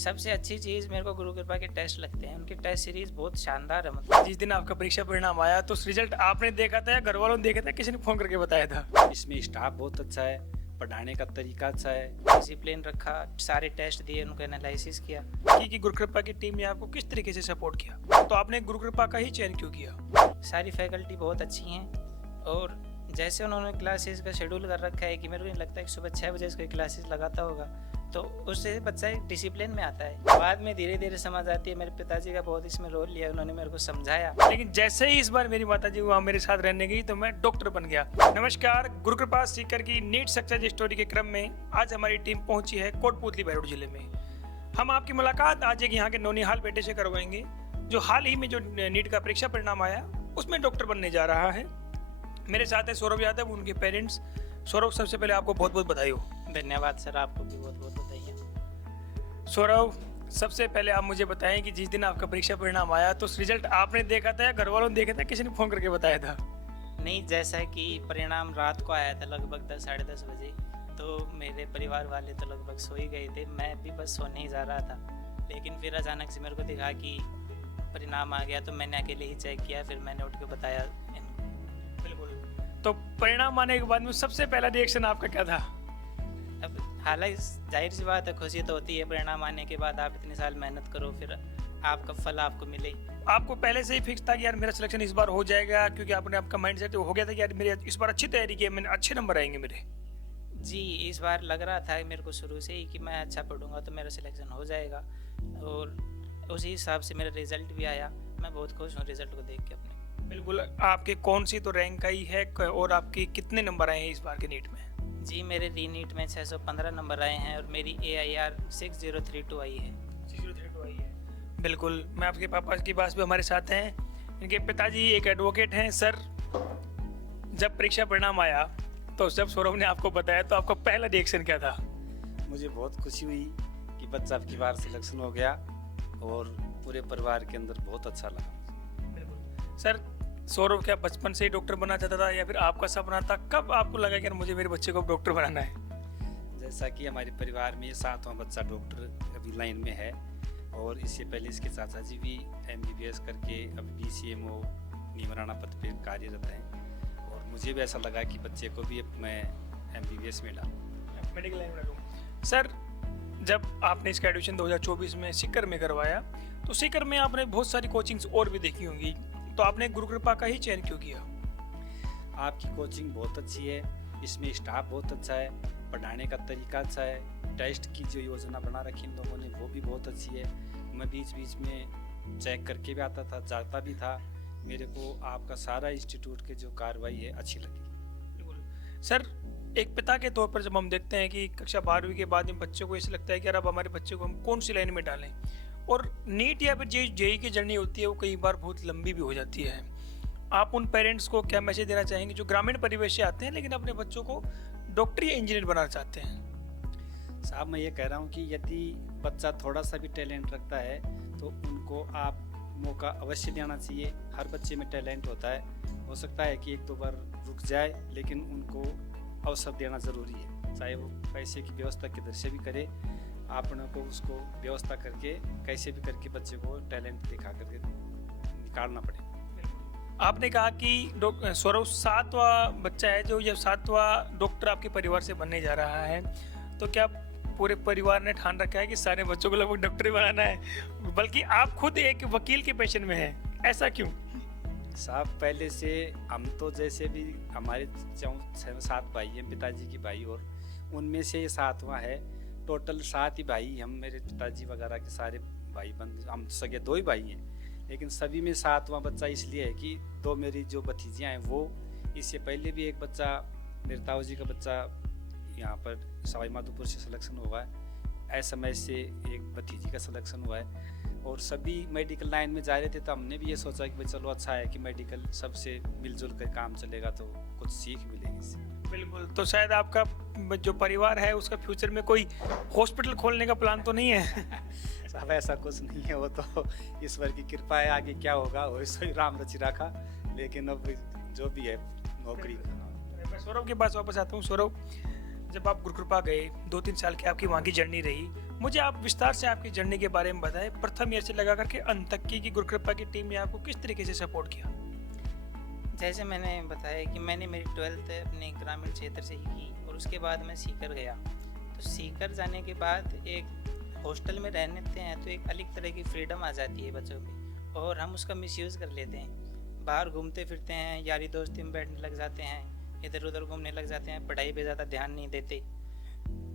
सबसे अच्छी चीज़ मेरे को गुरु कृपा के टेस्ट लगते हैं। उनकी टेस्ट सीरीज बहुत शानदार है। मतलब जिस दिन आपका परीक्षा परिणाम आया तो रिजल्ट आपने देखा था या घर वालों ने देखा था, किसी ने फोन करके बताया था? इसमें स्टाफ बहुत अच्छा है, पढ़ाने का तरीका अच्छा है। डिसिप्लिन रखा, सारे टेस्ट दिए, उनको एनालिसिस किया। कि गुरु कृपा की टीम ने आपको किस तरीके से सपोर्ट किया, तो आपने गुरु कृपा का ही चयन क्यों किया? सारी फैकल्टी बहुत अच्छी हैं और जैसे उन्होंने क्लासेस का शेड्यूल कर रखा है कि मेरे को नहीं लगता कि सुबह 6 बजे इसको क्लासेस लगाता होगा, तो उससे बच्चा एक डिसिप्लिन में आता है। बाद में धीरे धीरे समझ आती है। मेरे पिताजी का बहुत इसमें रोल लिया, उन्होंने मेरे को समझाया। लेकिन जैसे ही इस बार मेरी माताजी वहाँ मेरे साथ रहने गई तो मैं डॉक्टर बन गया। नमस्कार, गुरु कृपा सीकर की नीट सक्सेस स्टोरी के क्रम में आज हमारी टीम पहुंची है कोटपूतली बहरोड जिले में। हम आपकी मुलाकात आज एक यहाँ के नौनिहाल बेटे से करवाएंगे जो हाल ही में जो नीट का परीक्षा परिणाम आया उसमें डॉक्टर बनने जा रहा है। मेरे साथ है सौरभ यादव, उनके पेरेंट्स। सौरभ, सबसे पहले आपको बहुत बहुत बधाई हो। धन्यवाद सर, आपको भी बहुत बहुत बधाई। सौरभ, सबसे पहले आप मुझे बताएं कि जिस दिन आपका परीक्षा परिणाम आया तो रिजल्ट आपने देखा था या घर वालों ने देखा था, किसी ने फोन करके बताया था? नहीं, जैसा कि परिणाम रात को आया था लगभग 10 साढ़े 10 बजे, तो मेरे परिवार वाले तो लगभग सो ही गए थे। मैं भी बस सोने ही जा रहा था, लेकिन फिर अचानक से मेरे को दिखा कि परिणाम आ गया, तो मैंने अकेले ही चेक किया। फिर मैंने उठ के बताया इनको। बिल्कुल। तो परिणाम आने के बाद में सबसे पहला रिएक्शन आपका क्या था? अब हालांकि जाहिर सी बात है, खुशी तो होती है परिणाम आने के बाद। आप इतने साल मेहनत करो, फिर आपका फल आपको मिले। आपको पहले से ही फिक्स था कि यार मेरा सिलेक्शन इस बार हो जाएगा, क्योंकि आपने आपका माइंडसेट हो गया था कि यार मेरे इस बार अच्छी तैयारी की है, मैंने अच्छे नंबर आएंगे मेरे? जी, इस बार लग रहा था मेरे को शुरू से ही कि मैं अच्छा पढ़ूंगा तो मेरा सिलेक्शन हो जाएगा, और उसी हिसाब से मेरा रिजल्ट भी आया। मैं बहुत खुश हूँ रिजल्ट को देख के अपने। बिल्कुल। आपके कौन सी तो रैंक आई है और आपके कितने नंबर आए हैं इस बार के नीट में? जी, मेरे री नीट में 615 नंबर आए हैं और मेरी AIR 6032 आई है। 6032 आई है। बिल्कुल। मैं आपके पापा के पास भी हमारे साथ हैं। इनके पिताजी एक एडवोकेट हैं। सर, जब परीक्षा परिणाम आया तो जब सौरभ ने आपको बताया तो आपका पहला रिएक्शन क्या था? मुझे बहुत खुशी हुई कि बच्चा आपकी बार सिलेक्शन हो गया और पूरे परिवार के अंदर बहुत अच्छा लगा। बिल्कुल। सर, सौरभ क्या बचपन से ही डॉक्टर बनना चाहता था या फिर आपका सपना था? कब आपको लगा कि मुझे मेरे बच्चे को डॉक्टर बनाना है? जैसा कि हमारे परिवार में 7वां बच्चा डॉक्टर अभी लाइन में है, और इससे पहले इसके चाचा जी भी MBBS करके अब BCMO नीमराना पद पर कार्यरत हैं, और मुझे भी ऐसा लगा कि बच्चे को भी अब मैं MBBS में डालूँ, मेडिकल लाइन में डालूँ। सर, जब आपने इसका एडमिशन 2024 में सीकर में करवाया तो सीकर में आपने बहुत सारी कोचिंग्स और भी देखी होंगी, तो आपने गुरु कृपा का ही चयन क्यों किया? आपकी कोचिंग बहुत अच्छी है, इसमें स्टाफ बहुत अच्छा है, पढ़ाने का तरीका अच्छा है, टेस्ट की जो योजना बना रखी इन लोगों ने वो भी बहुत अच्छी है। मैं बीच बीच में चेक करके भी आता था, जाता भी था। मेरे को आपका सारा इंस्टीट्यूट की जो कार्रवाई है अच्छी लगी। बिल्कुल। सर, एक पिता के तौर पर जब हम देखते हैं कि कक्षा 12वीं के बाद में बच्चों को ऐसा लगता है कि यार अब हमारे बच्चे को हम कौन सी लाइन में डालें, और नीट या फिर JEE की जर्नी होती है वो कई बार बहुत लंबी भी हो जाती है। आप उन पेरेंट्स को क्या मैसेज देना चाहेंगे जो ग्रामीण परिवेश से आते हैं लेकिन अपने बच्चों को डॉक्टर या इंजीनियर बनाना चाहते हैं? साहब, मैं ये कह रहा हूँ कि यदि बच्चा थोड़ा सा भी टैलेंट रखता है तो उनको आप मौका अवश्य देना चाहिए। हर बच्चे में टैलेंट होता है, हो सकता है कि 1-2 बार रुक जाए, लेकिन उनको अवसर देना ज़रूरी है। चाहे वो पैसे की व्यवस्था किधर से भी करे, आपने को उसको व्यवस्था करके कैसे भी करके बच्चे को टैलेंट दिखा करके निकालना पड़े। आपने कहा कि सौरभ 7वां बच्चा है जो ये 7वां डॉक्टर आपके परिवार से बनने जा रहा है, तो क्या पूरे परिवार ने ठान रखा है कि सारे बच्चों को लगभग डॉक्टर ही बनाना है, बल्कि आप खुद एक वकील के पेशन में हैं? ऐसा क्यों? साहब, पहले से हम तो जैसे भी हमारे 6-7 भाई हैं, पिताजी की भाई, और उनमें से 7वां है। टोटल 7 ही भाई हम, मेरे पिताजी वगैरह के सारे भाई बंद, हम सगे 2 ही भाई हैं, लेकिन सभी में 7वां बच्चा इसलिए है कि 2 मेरी जो भतीजियाँ हैं वो, इससे पहले भी एक बच्चा मेरे ताऊ जी का बच्चा यहाँ पर सवाई माधोपुर से सिलेक्शन हुआ है, SMS से एक भतीजी का सिलेक्शन हुआ है, और सभी मेडिकल लाइन में जा रहे थे। तो हमने भी ये सोचा कि भाई चलो अच्छा है कि मेडिकल सबसे मिलजुल कर काम चलेगा तो कुछ सीख मिलेगी इससे। बिल्कुल। तो शायद आपका जो परिवार है उसका फ्यूचर में कोई हॉस्पिटल खोलने का प्लान तो नहीं है? साहब, ऐसा कुछ नहीं है, वो तो ईश्वर की कृपा है, आगे क्या होगा वो ईश्वर राम रचि रखा, लेकिन अब जो भी है नौकरी। मैं सौरभ के पास वापस आता हूँ। सौरभ, जब आप गुरुकृपा गए 2-3 साल की आपकी वहाँ की जर्नी रही, मुझे आप विस्तार से आपकी जर्नी के बारे में बताएं, प्रथम ईयर से लगा करके अंत तक की गुरुकृपा की टीम ने आपको किस तरीके से सपोर्ट किया। जैसे मैंने बताया कि मैंने मेरी 12th अपने ग्रामीण क्षेत्र से ही की और उसके बाद मैं सीकर गया। तो सीकर जाने के बाद एक हॉस्टल में रहते हैं तो एक अलग तरह की फ्रीडम आ जाती है बच्चों में, और हम उसका मिसयूज़ कर लेते हैं। बाहर घूमते फिरते हैं, यारी दोस्ती में बैठने लग जाते हैं, इधर उधर घूमने लग जाते हैं, पढ़ाई पे ज़्यादा ध्यान नहीं देते,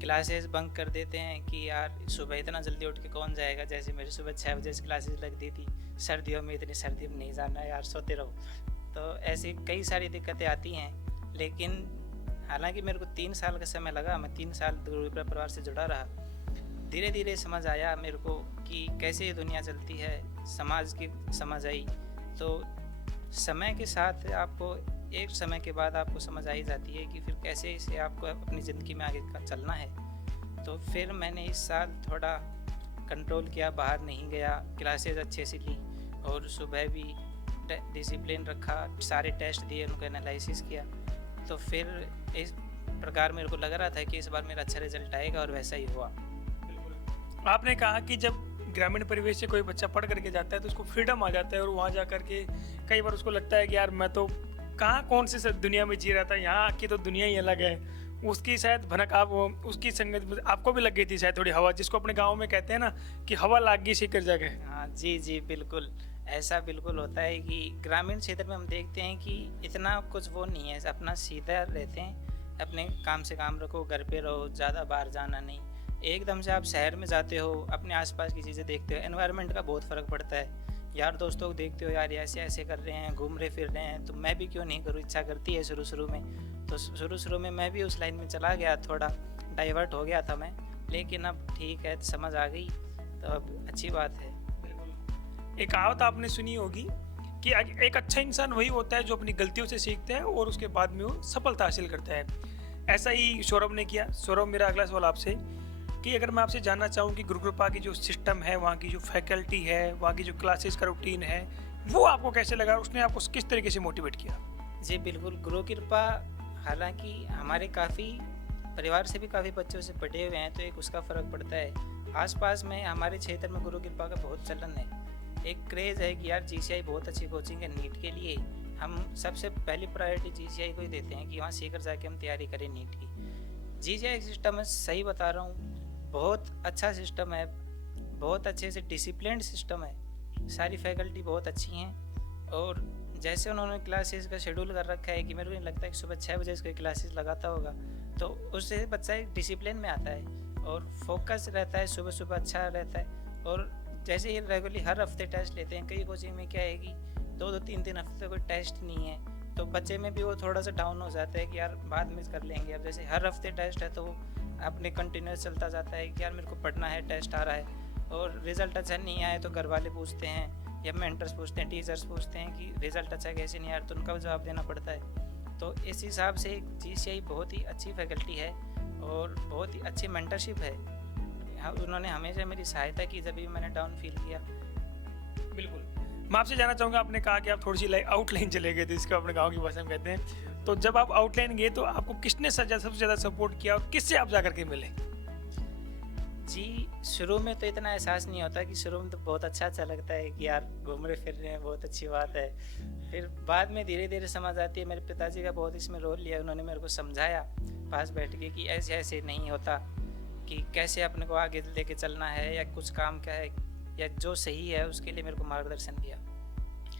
क्लासेस बंक कर देते हैं कि यार सुबह इतना जल्दी उठ के कौन जाएगा। जैसे मेरी सुबह 6 बजे से क्लासेस लगती थी, सर्दियों में इतनी सर्दी में नहीं जाना यार, सोते रहो। तो ऐसी कई सारी दिक्कतें आती हैं। लेकिन हालांकि मेरे को 3 साल का समय लगा, मैं 3 साल गुरुकृपा परिवार से जुड़ा रहा। धीरे धीरे समझ आया मेरे को कि कैसे ये दुनिया चलती है, समाज की समझ आई। तो समय के साथ आपको एक समय के बाद आपको समझ आ ही जाती है कि फिर कैसे इसे आपको अपनी ज़िंदगी में आगे चलना है। तो फिर मैंने इस साल थोड़ा कंट्रोल किया, बाहर नहीं गया, क्लासेस अच्छे से ली और सुबह भी डिसिप्लिन रखा, सारे टेस्ट दिए, उनको एनालिसिस किया। तो फिर इस प्रकार मेरे को लग रहा था कि इस बार मेरा अच्छा रिजल्ट आएगा और वैसा ही हुआ। आपने कहा कि जब ग्रामीण परिवेश से कोई बच्चा पढ़ करके जाता है तो उसको फ्रीडम आ जाता है और वहाँ जा करके कई बार उसको लगता है कि यार मैं तो कहाँ कौन सी दुनिया में जी रहा था, यहाँ की तो दुनिया ही अलग है। उसकी शायद भनक आप उसकी संगत आपको भी लग गई थी शायद थोड़ी हवा, जिसको अपने गाँव में कहते हैं ना कि हवा लाग गई सीकर जगह। हाँ जी जी बिल्कुल, ऐसा बिल्कुल होता है कि ग्रामीण क्षेत्र में हम देखते हैं कि इतना कुछ वो नहीं है, अपना सीधा रहते हैं, अपने काम से काम रखो, घर पे रहो, ज़्यादा बाहर जाना नहीं। एकदम से आप शहर में जाते हो, अपने आसपास की चीज़ें देखते हो, एनवायरनमेंट का बहुत फ़र्क पड़ता है। यार दोस्तों को देखते हो, यार ऐसे ऐसे कर रहे हैं, घूम रहे फिर रहे हैं, तो मैं भी क्यों नहीं करूँ, इच्छा करती है शुरू में। तो शुरू में मैं भी उस लाइन में चला गया, थोड़ा डाइवर्ट हो गया था मैं, लेकिन अब ठीक है, समझ आ गई, तो अब अच्छी बात है। एक कहावत आपने सुनी होगी कि एक अच्छा इंसान वही होता है जो अपनी गलतियों से सीखता है और उसके बाद में वो सफलता हासिल करता है। ऐसा ही सौरभ ने किया। सौरभ, मेरा अगला सवाल आपसे कि अगर मैं आपसे जानना चाहूँ कि गुरुकृपा की जो सिस्टम है, वहाँ की जो फैकल्टी है, वहाँ की जो क्लासेस का रूटीन है, वो आपको कैसे लगा, उसने आपको किस तरीके से मोटिवेट किया। जी बिल्कुल, गुरुकृपा हालांकि हमारे काफ़ी परिवार से भी काफ़ी बच्चों से पढ़े हुए हैं, तो एक उसका फ़र्क पड़ता है। आसपास में हमारे क्षेत्र में गुरुकृपा का बहुत चलन है, एक क्रेज़ है कि यार GCI बहुत अच्छी कोचिंग है नीट के लिए। हम सबसे पहली प्रायोरिटी GCI को ही देते हैं कि वहाँ सीकर जाके हम तैयारी करें नीट की। GCI सिस्टम है, सही बता रहा हूँ, बहुत अच्छा सिस्टम है, बहुत अच्छे से डिसिप्लिन्ड सिस्टम है, सारी फैकल्टी बहुत अच्छी हैं। और जैसे उन्होंने क्लासेस का शेड्यूल कर रखा है कि मेरे को नहीं लगता कि सुबह 6 बजे इसको क्लासेस लगाता होगा, तो उससे बच्चा एक डिसिप्लिन में आता है और फोकस रहता है, सुबह सुबह अच्छा रहता है। और जैसे ये रेगुलरली हर हफ्ते टेस्ट लेते हैं, कई कोचिंग में क्या है कि 2-3 हफ्ते कोई टेस्ट नहीं है, तो बच्चे में भी वो थोड़ा सा डाउन हो जाता है कि यार बाद में कर लेंगे। अब जैसे हर हफ्ते टेस्ट है तो वो अपने कंटिन्यूस चलता जाता है कि यार मेरे को पढ़ना है, टेस्ट आ रहा है, और रिज़ल्ट अच्छा नहीं आए तो घर वाले पूछते हैं या मेंटर्स पूछते हैं, टीचर्स पूछते हैं कि रिज़ल्ट अच्छा कैसे नहीं आया, तो उनका जवाब देना पड़ता है। तो इस हिसाब से GCI बहुत ही अच्छी फैकल्टी है और बहुत ही अच्छी मेंटरशिप है। हाँ, उन्होंने हमेशा मेरी सहायता की जब भी मैंने डाउन फील किया। बिल्कुल। मैं आपसे जानना चाहूँगा, आपने कहा कि आप थोड़ी सी आउटलाइन चले गए थे, इसको अपने गाँव की भाषा में कहते हैं, तो जब आप आउटलाइन गए तो आपको किसने सबसे ज़्यादा सपोर्ट किया और किससे आप जा करके मिले। जी शुरू में तो इतना एहसास नहीं होता, कि शुरू में तो बहुत अच्छा लगता है कि यार घूम रहे फिर रहे हैं, बहुत अच्छी बात है। फिर बाद में धीरे धीरे समझ आती है। मेरे पिताजी का बहुत इसमें रोल लिया, उन्होंने मेरे को समझाया पास बैठ के कि ऐसे ऐसे नहीं होता, कि कैसे अपने को आगे लेके चलना है, या कुछ काम क्या है या जो सही है उसके लिए मेरे को मार्गदर्शन दिया।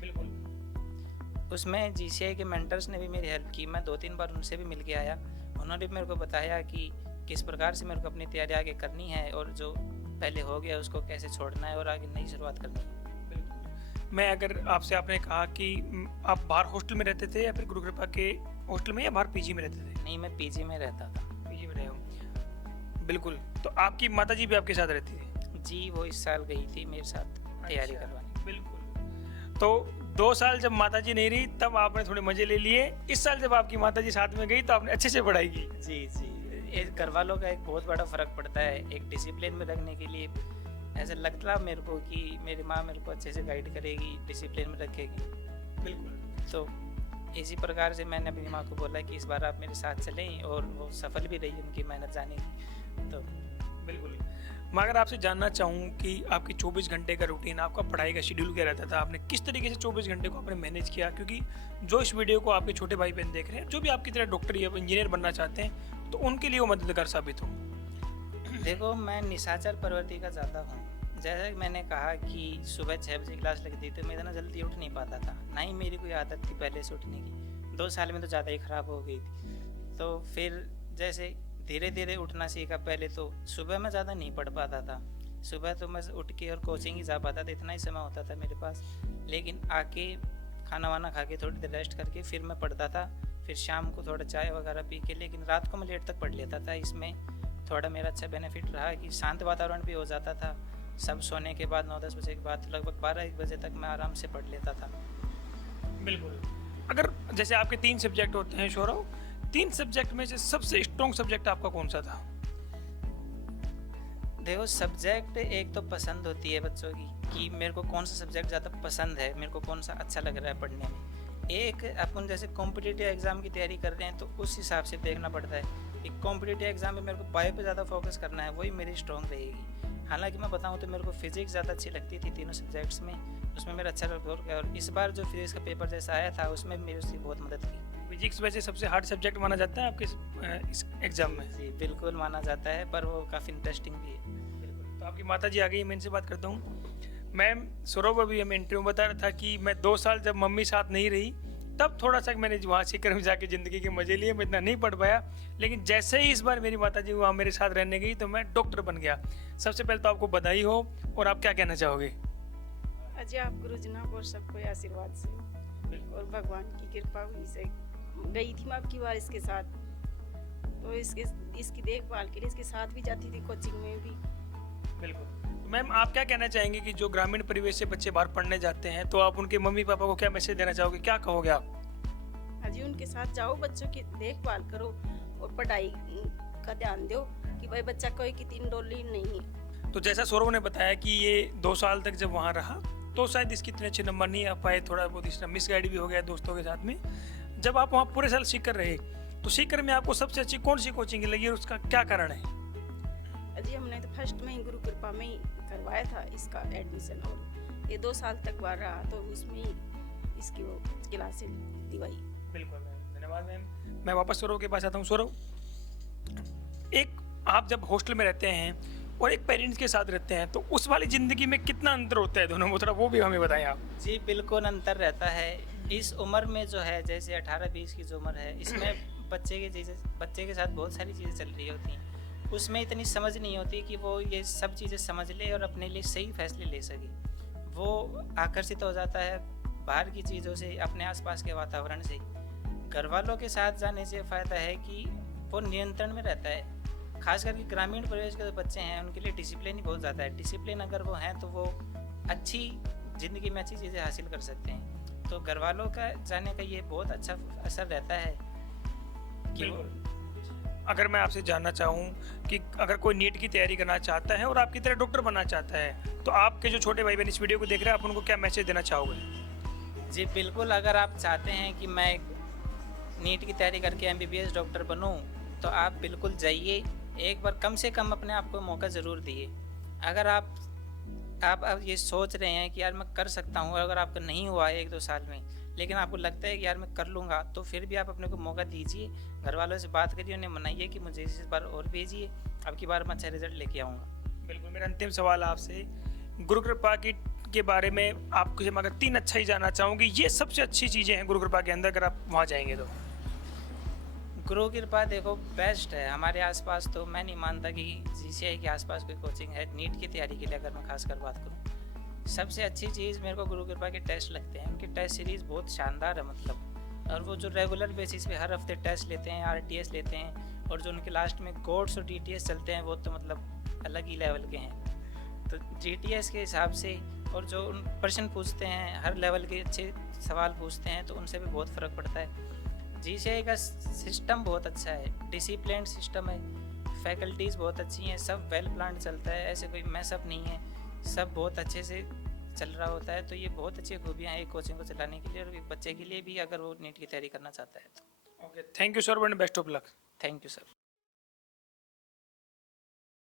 बिल्कुल। उसमें GCI के मेंटर्स ने भी मेरी हेल्प की, मैं 2-3 बार उनसे भी मिल के आया, उन्होंने भी मेरे को बताया कि किस प्रकार से मेरे को अपनी तैयारी आगे करनी है और जो पहले हो गया उसको कैसे छोड़ना है और आगे नई शुरुआत करनी है। मैं अगर आपसे, आपने कहा कि आप बाहर हॉस्टल में रहते थे या फिर गुरुकृपा के हॉस्टल में या बाहर PG में रहते थे। नहीं, मैं PG में रहता था। PG में रहे हो, बिल्कुल। तो आपकी माताजी भी आपके साथ रहती थी। जी, वो इस साल गई थी मेरे साथ तैयारी करवाने। बिल्कुल। तो 2 साल जब माताजी नहीं रही तब आपने थोड़े मजे ले लिए, इस साल जब आपकी माताजी साथ में गई तो आपने अच्छे से पढ़ाई की। जी जी, ये घर वालों का एक बहुत बड़ा फ़र्क पड़ता है, एक डिसिप्लिन में रखने के लिए। ऐसा लगता मेरे को कि मेरी माँ मेरे को अच्छे से गाइड करेगी, डिसिप्लिन में रखेगी। बिल्कुल। तो इसी प्रकार से मैंने अपनी माँ को बोला कि इस बार आप मेरे साथ चलें, और वो सफल भी रही उनकी मेहनत जाने की। तो बिल्कुल। मैं अगर आपसे जानना चाहूँ कि आपकी 24 घंटे का रूटीन, आपका पढ़ाई का शेड्यूल क्या रहता था, आपने किस तरीके से 24 घंटे को आपने मैनेज किया, क्योंकि जो इस वीडियो को आपके छोटे भाई बहन देख रहे हैं, जो भी आपकी तरह डॉक्टर या इंजीनियर बनना चाहते हैं, तो उनके लिए वो मददगार साबित हो। देखो, मैं निशाचर प्रवृत्ति का ज़्यादा हूँ। जैसा कि मैंने कहा कि सुबह 6 बजे क्लास लगती थी, तो मैं इतना जल्दी उठ नहीं पाता था, ना ही मेरी कोई आदत थी पहले से उठने की। 2 साल में तो ज़्यादा ही ख़राब हो गई थी। तो फिर जैसे धीरे धीरे उठना सीखा। पहले तो सुबह मैं ज़्यादा नहीं पढ़ पाता था, सुबह तो मैं उठ के और कोचिंग ही जा पाता था, इतना ही समय होता था मेरे पास। लेकिन आके खाना वाना खा के थोड़ी देर रेस्ट करके फिर मैं पढ़ता था, फिर शाम को थोड़ा चाय वगैरह पी के, लेकिन रात को मैं लेट तक पढ़ लेता था। इसमें थोड़ा मेरा अच्छा बेनिफिट रहा कि शांत वातावरण भी हो जाता था। सब सोने के बाद 9-10 बजे के बाद लगभग 12-1 बजे तक मैं आराम से पढ़ लेता था। बिल्कुल। अगर जैसे आपके 3 सब्जेक्ट होते हैं सौरव, 3 सब्जेक्ट में से सबसे स्ट्रॉन्ग सब्जेक्ट आपका कौन सा था? देखो, सब्जेक्ट एक तो पसंद होती है बच्चों की कि मेरे को कौन सा सब्जेक्ट ज़्यादा पसंद है, मेरे को कौन सा अच्छा लग रहा है पढ़ने में। एक अपन जैसे कॉम्पिटिटिव एग्ज़ाम की तैयारी कर रहे हैं, तो उस हिसाब से देखना पड़ता है कि कॉम्पिटिटिव एग्ज़ाम में मेरे को बायो पे ज़्यादा फोकस करना है, वही मेरी स्ट्रॉन्ग रहेगी। हालांकि मैं बताऊं तो मेरे को फिजिक्स ज़्यादा अच्छी लगती थी तीनों सब्जेक्ट्स में, उसमें मेरा अच्छा स्कोर गया। और इस बार जो फिजिक्स का पेपर जैसा आया था, उसमें मेरी उसकी बहुत मदद की। फिजिक्स वैसे सबसे हार्ड सब्जेक्ट माना जाता है आपके इस एग्जाम में? जी बिल्कुल माना जाता है, पर वो काफ़ी इंटरेस्टिंग भी है। बिल्कुल। तो आपकी माता जी आ गई, मैं इनसे बात करता हूँ। मैम, सौरभ अभी हमें इंटरव्यू बता रहा था कि मैं 2 साल जब मम्मी साथ नहीं रही, तब थोड़ा सा मैंने वहाँ सीकर में जाके ज़िंदगी के मज़े लिए, मैं इतना नहीं पढ़ पाया। लेकिन जैसे ही इस बार मेरी माता जी वहाँ मेरे साथ रहने गई, तो मैं डॉक्टर बन गया। सबसे पहले तो आपको बधाई हो, और आप क्या कहना चाहोगे? अजय, आप गुरु जनाब और सबको आशीर्वाद से और भगवान की कृपा हुई से गई थी मैं आपकी बार इसके साथ, तो इसकी देखभाल के लिए इसके साथ भी जाती थी, कोचिंग में भी। बिल्कुल। तो मैम, आप क्या कहना चाहेंगे कि जो ग्रामीण परिवेश से बच्चे बाहर पढ़ने जाते हैं, तो आप उनके मम्मी पापा को क्या मैसेज देना चाहोगे, क्या कहोगे आप? अजय, उनके साथ जाओ, बच्चों की देखभाल करो और पढ़ाई का ध्यान दो कि भाई बच्चा कोई की 3 डोली नहीं है। तो जैसा सौरभ ने बताया कि ये 2 साल तक जब वहाँ रहा, तो शायद इसके इतने अच्छे नंबर नहीं आ पाए, थोड़ा बहुत इसका मिसगाइड भी हो गया दोस्तों के साथ में। जब आप वहाँ पूरे साल सीकर रहे, तो सीकर में आपको सबसे अच्छी कौन सी कोचिंग लगी और उसका क्या कारण है? अजय, हमने तो फर्स्ट में ही गुरु कृपा में ही करवाया था इसका एडमिशन, और ये 2 साल तक बाहर रहा, तो उसमें ही इसकी वो क्लासें दिवाई। बिल्कुल मैम, धन्यवाद मैम। मैं वापस सौरभ के पास आता हूँ। सौरभ, एक आप जब हॉस्टल में रहते हैं और एक पेरेंट्स के साथ रहते हैं, तो उस वाली ज़िंदगी में कितना अंतर होता है दोनों में, थोड़ा वो भी हमें बताएं आप। जी बिल्कुल अंतर रहता है। इस उम्र में जो है, जैसे 18-20 की जो उम्र है, इसमें बच्चे के साथ बहुत सारी चीज़ें चल रही होती हैं। उसमें इतनी समझ नहीं होती कि वो ये सब चीज़ें समझ ले और अपने लिए सही फैसले ले सके। वो आकर्षित हो जाता है बाहर की चीज़ों से, अपने आसपास के वातावरण से। घर वालों के साथ जाने से फ़ायदा है कि वो नियंत्रण में रहता है। खास करके ग्रामीण परिवेश के जो बच्चे हैं, उनके लिए डिसिप्लिन ही बहुत ज़्यादा है। डिसिप्लिन अगर वो हैं, तो वो अच्छी ज़िंदगी में अच्छी चीज़ें हासिल कर सकते हैं। तो घर वालों का जाने का ये बहुत अच्छा असर रहता है कि वो। अगर मैं आपसे जानना चाहूँ कि अगर कोई नीट की तैयारी करना चाहता है और आपकी तरह डॉक्टर बनना चाहता है, तो आपके जो छोटे भाई बहन इस वीडियो को देख रहे हैं, आप उनको क्या मैसेज देना चाहोगे? जी बिल्कुल, अगर आप चाहते हैं कि मैं नीट की तैयारी करके MBBS डॉक्टर बनूं, तो आप बिल्कुल जाइए, एक बार कम से कम अपने आप को मौका ज़रूर दिए। अगर आप अब ये सोच रहे हैं कि यार मैं कर सकता हूँ, अगर आपका नहीं हुआ है 1-2 साल में, लेकिन आपको लगता है कि यार मैं कर लूँगा, तो फिर भी आप अपने को मौका दीजिए। घर वालों से बात करिए, उन्हें मनाइए कि मुझे इस बार और भेजिए, अब की बार मैं अच्छा रिजल्ट लेके आऊँगा। बिल्कुल। मेरा अंतिम सवाल आपसे, गुरु कृपा के बारे में आपको अगर 3 अच्छा ही जानना चाहूँगी, ये सबसे अच्छी चीज़ें हैं गुरु कृपा के अंदर, अगर आप वहाँ जाएंगे तो? गुरु कृपा देखो बेस्ट है हमारे आसपास। तो मैं नहीं मानता कि GCI के आसपास कोई कोचिंग है नीट की तैयारी के लिए। अगर मैं खासकर बात करूँ, सबसे अच्छी चीज़ मेरे को गुरु कृपा के टेस्ट लगते हैं। उनके टेस्ट सीरीज़ बहुत शानदार है मतलब, और वो जो रेगुलर बेसिस पे हर हफ्ते टेस्ट लेते हैं, RTS लेते हैं, और जो उनके लास्ट में कोड्स और DTS चलते हैं, वो तो मतलब अलग ही लेवल के हैं। तो GTS के हिसाब से, और जो उन प्रश्न पूछते हैं, हर लेवल के अच्छे सवाल पूछते हैं, तो उनसे भी बहुत फ़र्क पड़ता है। GCI का सिस्टम बहुत अच्छा है, डिसिप्लिन सिस्टम है, फैकल्टीज़ बहुत अच्छी हैं, सब वेल प्लान चलता है, ऐसे कोई मैसअप नहीं है, सब बहुत अच्छे से चल रहा होता है, तो ये बहुत अच्छी खूबियाँ हैं एक कोचिंग को चलाने के लिए और एक बच्चे के लिए भी, अगर वो नीट की तैयारी करना चाहता है तो। Okay, thank you sir, best of luck. Thank you sir.